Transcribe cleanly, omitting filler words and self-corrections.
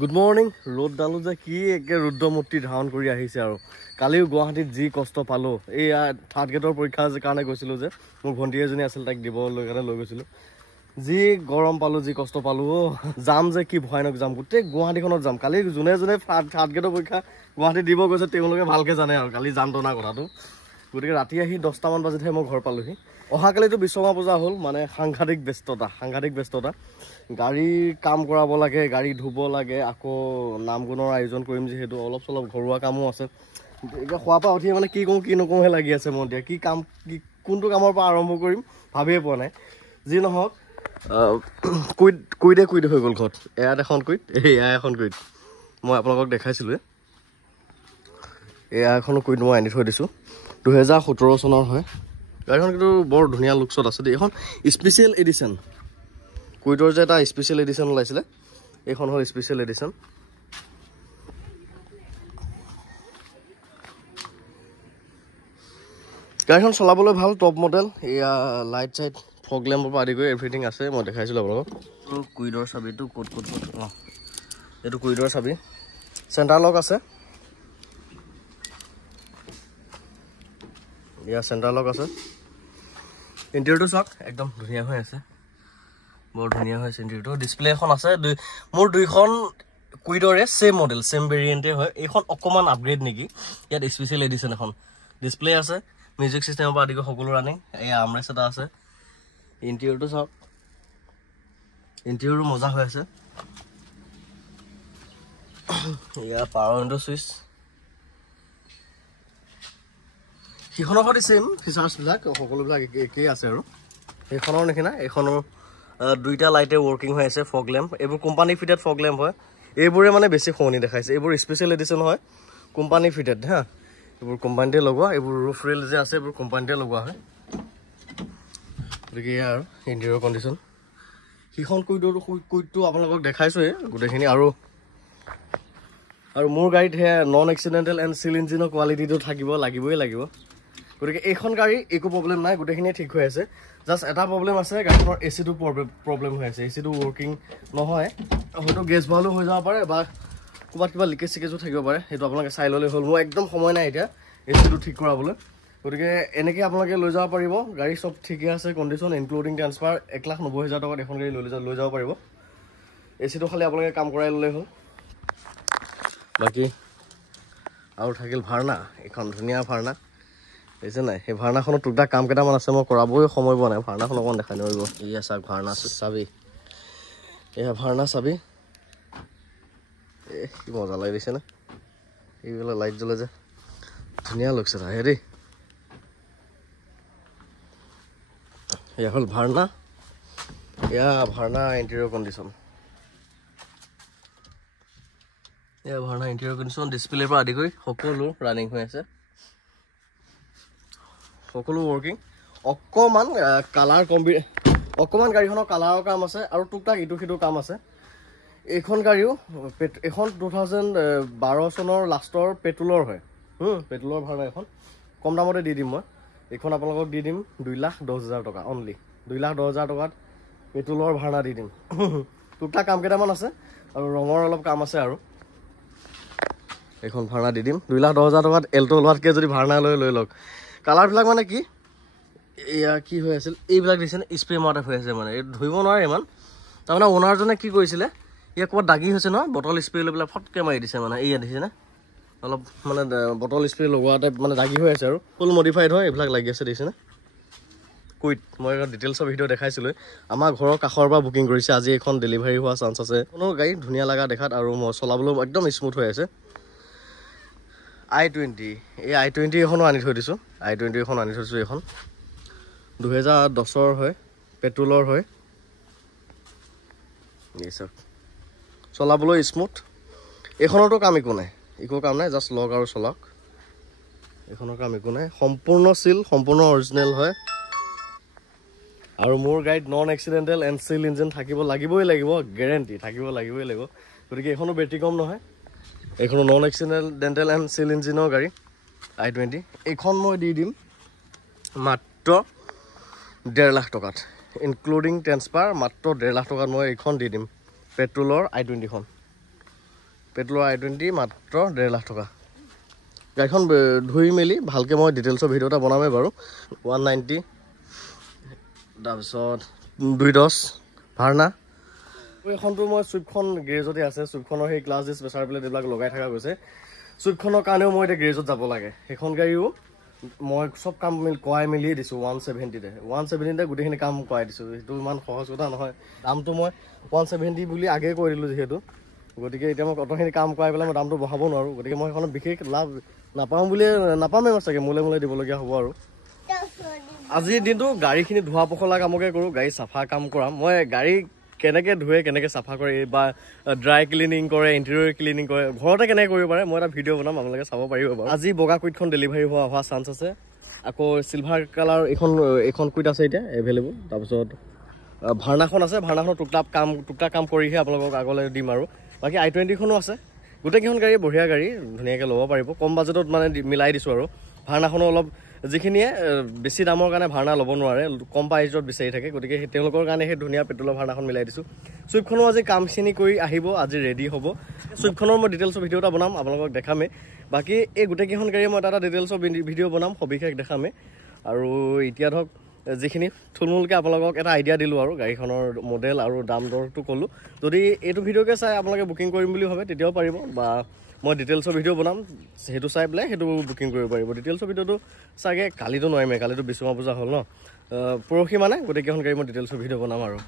Good morning. Road dalu je ki eke ruddomurti dharan kori ahise aru. Kaliu Guwahatit ji kosto palo. Ei third grade porikha je karone goisilu je. Mor bhonti ejoni asil tak dibo logane loi goisilu. Ji gorom palo ji kosto palo. Jam je ki bhayanok jam gote Guwahati khonot jam. Kali june third grade porikha Guwahati dibo goise teoloke bhalke jane aru. Kali jam tona kothatu. Gotike rati ahi 10 মান বাজিতে মই ঘৰ পালোহি অহাকালিতো বিশ্বকৰ্মা পূজা হ'ল মানে সাংঘাতিক ব্যস্ততা গাড়ী কাম কৰাব লাগে গাড়ী ধুব লাগে আকৌ নামগুণৰ আয়োজন কৰিম যেহেতু অলপ চলপ ঘৰুৱা কামো আছে এতিয়া খোৱা পা উঠি মানে কি কম কি নকম হে লাগি আছে মন দিয়া কি কাম কি কোনটো কামৰ পৰা আৰম্ভ কৰিম ভাবিয়ে পোৱা নাই যি নহওক কুইডে হৈ গ'ল ঘৰত এয়াত এখন কুইড এয়া এখন কুইড মই আপোনালোকক দেখাইছিলো এয়া এখন কুইড মই আনি থৈ দিছো 2017 চনৰ হয় গাড়ীখন কিন্তু বৰ ধুনীয়া লুকছত আছে দেই এখন স্পেশাল এডিশন কুইডৰ যে এটা স্পেশাল এডিশন ওলাইছিলে এইখন হ'ল স্পেশাল এডিশন গাড়ীখন চলাবলৈ ভাল টপ মডেল এয়া লাইট সাইড ফগ ল্যাম্পৰ পৰা আদি কৰি এভৰিথিং আছে মই দেখাইছিলো আপোনালোকক কুইডৰ চাবিটো কোট এইটো কুইডৰ চাবি চেণ্টাৰ লক আছে ইয়া চেণ্টাৰ লক আছে ইন্টেৰিয়ৰটো চাওক একদম ধুনীয়া হৈ আছে বৰ ধুনীয়া হৈ আছে ইন্টেৰিয়ৰটো ডিসপ্লে এখন আছে মোৰ দুইখন কুইডৰে সেম মডেল সেম ভেৰিয়েন্টে হয় এইখন অকমান আপগ্ৰেড নেকি ইয়াত স্পেশাল এডিশন এখন ডিসপ্লে আছে মিউজিক সিস্টেমৰ পৰা আদিকৈ সকলো ৰানিং এই আমৰেছ এটা আছে ইন্টেৰিয়ৰটো চাওক ইন্টেৰিয়ৰটো মজা হৈ আছে ইয়া পাৱাৰ উইন্ডো সুইচ এইখনৰ সৈতে সেম ফিচাৰ্ছ বিলাক সকলোবিলাক একেই আছে আৰু এইখনৰ নিচিনা এইখনৰ দুইটা লাইটে ওয়াৰ্কিং হৈ আছে ফগ ল্যাম্প এইবোৰ কোম্পানী ফিটেড ফগ ল্যাম্প হয় এইবোৰে মানে বেছি খনি দেখাইছে এইবোৰ স্পেশাল এডিশন হয় কোম্পানী ফিটেড হা এইবোৰ কোম্পানীতে লগোৱা এইবোৰ ৰুফ ৰেল যে আছে এইবোৰ কোম্পানীতে লগোৱা হয় গতিকে আৰু ইন্টেৰিয়ৰ কণ্ডিশ্যন সিখন কুইডটো আপোনালোকক দেখাইছোৱে গোটেইখিনি আৰু মোৰ গাড়ীত হে নন এক্সিডেন্টাল এণ্ড সিল ইঞ্জিনৰ কোৱালিটিটো লাগিবই গতিকে এইখন গাড়ী একো প্ৰবলেম নাই গোটেইখিনি ঠিক হৈ আছে জাস্ট এটা প্ৰবলেম আছে গাড়ীখনৰ এচিটো প্ৰবলেম হৈ আছে এচিটো ওয়াৰ্কিং নহয় হয়তো গেছ ভালো হৈ যাব পাৰে বা ক'বাত কিবা লিকেজ চিকেজো থাকিব পাৰে সেইটো আপোনালোকে চাই ল'লে হ'ল মোৰ একদম সময় নাই এতিয়া এচিটো ঠিক কৰাবলৈ গতিকে এনেকৈ আপোনালোকে লৈ যাব পাৰিব গাড়ী সব ঠিকে আছে কণ্ডিশ্যন ইনক্লুডিং ট্ৰান্সফাৰ 1,90,000 টকাত এখন গাড়ী লৈ যাব পাৰিব এচিটো খালি আপোনালোকে কাম কৰাই ল'লে হ'ল বাকি আৰু থাকিল ভাৰ্না এখন ধুনীয়া ভাৰ্না বুজিছে নাই সেই ভাৰ্নাখনৰ টুকটা কাম কেইটামান আছে মই কৰাবই সময় পোৱা নাই ভাৰ্নাখন অকণ দেখাই নিব এয়া চাওক ভাৰ্না চাবি এয়া ভাৰ্না চাবি কি মজা লাগি দিছে না এইবিলাক লাইট জ্বলে যে ধুনীয়া লাগছে হেৰি এয়া হ'ল ভাৰ্না এয়া ভাৰ্না ইণ্টেৰিয়ৰ কণ্ডিশ্যন এয়া ভাৰ্না ইণ্টেৰিয়ৰ কণ্ডিশ্যন ডিসপ্লেৰ পৰা আদি কৰি সকলো ৰানিং হৈ আছে সকলো ওয়াৰ্কিং অকমান কালাৰ অকমান গাড়ীখনৰ কালাৰৰ কাম আছে আৰু টুকটাক ইটো সিটো কাম আছে এইখন গাড়ীও এখন 2012 চনৰ লাষ্টৰ পেট্ৰলৰ হয় পেট্ৰলৰ ভাড়া এখন কম দামতে দি দিম মই এইখন আপোনালোকক দি দিম 2,10,000 টকা অনলি 2,10,000 টকাত পেট্ৰলৰ ভাড়া দি দিম টুকটাক কাম কেইটামান আছে আৰু ৰঙৰ অলপ কাম আছে আৰু এইখন ভাড়া দি দিম 2,10,000 টকাত এল্টো লোৱাতকৈ যদি ভাড়া লৈ লওক কালাৰবিলাক মানে কি এয়া কি হৈ আছিল এইবিলাক দিছে স্প্ৰে মাৰতে হৈ আছে মানে ধুইব নোৱাৰে ইমান তাৰমানে ওনাৰজনে কি কৰিছিলে ইয়াক ক'ৰবাত দাগি হৈছে ন বটল স্প্ৰে লৈ পেলাই ফটকৈ মাৰি দিছে মানে এয়া দেখিছে নে অলপ মানে বটল স্প্ৰে লগোৱা টাইপ মানে দাগি হৈ আছে আৰু ফুল মডিফাইড হয় এইবিলাক লাগি আছে দেখিছে নে কুইট মই ডিটেইলছৰ ভিডিঅ' দেখাইছিলোঁ আমাৰ ঘৰৰ কাষৰ পৰা বুকিং কৰিছে আজি এখন ডেলিভাৰী হোৱা চান্স আছে কোনো গাড়ী ধুনীয়া লগা দেখাত আৰু মই চলাবলৈ একদম স্মুথ হৈ আছে i20 এই i20 এখনো আনি থৈ দিছোঁ i20 এখন আনি থৈছোঁ এইখন 2010 হয় পেট্ৰলৰ হয় এই চাওক চলাবলৈ স্মুথ এইখনতো কাম একো নাই জাষ্ট লক আৰু চলাওক এইখনৰ কাম একো নাই সম্পূৰ্ণ সিল সম্পূৰ্ণ অৰিজিনেল হয় আৰু মোৰ গাড়ীত non accidental and seal engine লাগিবই গেৰেণ্টি লাগিবই গতিকে এইখনো বেটৰী কম নহয় এইখনো নন এক্সিডেন্টাল এণ্ড সিল ইঞ্জিনৰ গাড়ী i20 এইখন মই দি দিম মাত্ৰ 1.5 লাখ টকাত ইনক্লুডিং ট্ৰান্সফাৰ মাত্ৰ 1.5 লাখ টকাত মই এইখন দি দিম পেট্ৰলৰ i20 খন পেট্ৰলৰ i20 মাত্ৰ 1.5 লাখ টকা গাড়ীখন ধুই মেলি ভালকৈ মই ডিটেইলছৰ ভিডিঅ' এটা বনামেই বাৰু 190 তাৰপিছত 210 ভাৰ্না এইখনটো মই চুইফ্টখন গেৰেজতে আছে চুইফ্টখনৰ সেই গ্লাছ ডিছ প্ৰেছাৰ প্লেট এইবিলাক লগাই থকা গৈছে চুইফ্টখনৰ কাৰণেও মই এতিয়া গেৰেজত যাব লাগে সেইখন গাড়ীও মই সব কাম কৰাই মেলিয়ে দিছোঁ 170তে গোটেইখিনি কাম কৰাই দিছোঁ সেইটো ইমান সহজ কথা নহয় দামটো মই 170 বুলি আগেই কৈ দিলোঁ যিহেতু গতিকে এতিয়া মই অতখিনি কাম কৰাই পেলাই মই দামটো বঢ়াব নোৱাৰোঁ গতিকে মই সেইখনত বিশেষ লাভ নাপামেই চাগে মোলে দিবলগীয়া হ'ব আৰু আজিৰ দিনটো গাড়ীখিনি ধোৱা পখলা কামকে কৰোঁ গাড়ী চাফা কাম কৰাম মই গাড়ী কেনেকৈ ধুৱে কেনেকৈ চাফা কৰে বা ড্ৰাই ক্লিনিং কৰে ইণ্টেৰিয়ৰ ক্লিনিং কৰে ঘৰতে কেনেকৈ কৰিব পাৰে মই এটা ভিডিঅ' বনাম আপোনালোকে চাব পাৰিব বাৰু আজি বগা কুইটখন ডেলিভাৰী হোৱা চান্স আছে আকৌ চিলভাৰ কালাৰ এইখন কুইট আছে এতিয়া এভেইলেবল তাৰপিছত ভাৰ্নাখন আছে ভাৰ্নাখনৰ টুকটাক কাম কৰিহে আপোনালোকক আগলৈ দিম আৰু বাকী i20খনো আছে গোটেইকেইখন গাড়ী বঢ়িয়া গাড়ী ধুনীয়াকৈ ল'ব পাৰিব কম বাজেটত মানে মিলাই দিছোঁ আৰু ভাৰ্নাখনো অলপ যিখিনিয়ে বেছি দামৰ কাৰণে ভাৰ্না ল'ব নোৱাৰে কম প্ৰাইজত বিচাৰি থাকে গতিকে তেওঁলোকৰ কাৰণে সেই ধুনীয়া পেট্ৰলৰ ভাৰ্নাখন মিলাই দিছোঁ চুইফ্টখনো আজি কামখিনি কৰি আহিব আজি ৰেডি হ'ব চুইফ্টখনৰ মই ডিটেইলছৰ ভিডিঅ' এটা বনাম আপোনালোকক দেখামেই বাকী এই গোটেইকেইখন গাড়ী মই এটা ডিটেইলছৰ ভিডিঅ' বনাম সবিশেষ দেখামেই আৰু এতিয়া ধৰক যিখিনি থুলমূলকৈ আপোনালোকক এটা আইডিয়া দিলোঁ আৰু গাড়ীখনৰ মডেল আৰু দাম দৰটো ক'লোঁ যদি এইটো ভিডিঅ'কে চাই আপোনালোকে বুকিং কৰিম বুলি ভাবে তেতিয়াও পাৰিব বা মই ডিটেইলছৰ ভিডিঅ' বনাম সেইটো চাই পেলাই সেইটো বুকিং কৰিব পাৰিব ডিটেইলছৰ ভিডিঅ'টো চাগে কালিতো নোৱাৰিমেই কালিতো বিশ্বকৰ্মা পূজা হ'ল ন পৰহি মানে গোটেইকেইখন গাড়ী মই ডিটেইলছৰ ভিডিঅ' বনাম আৰু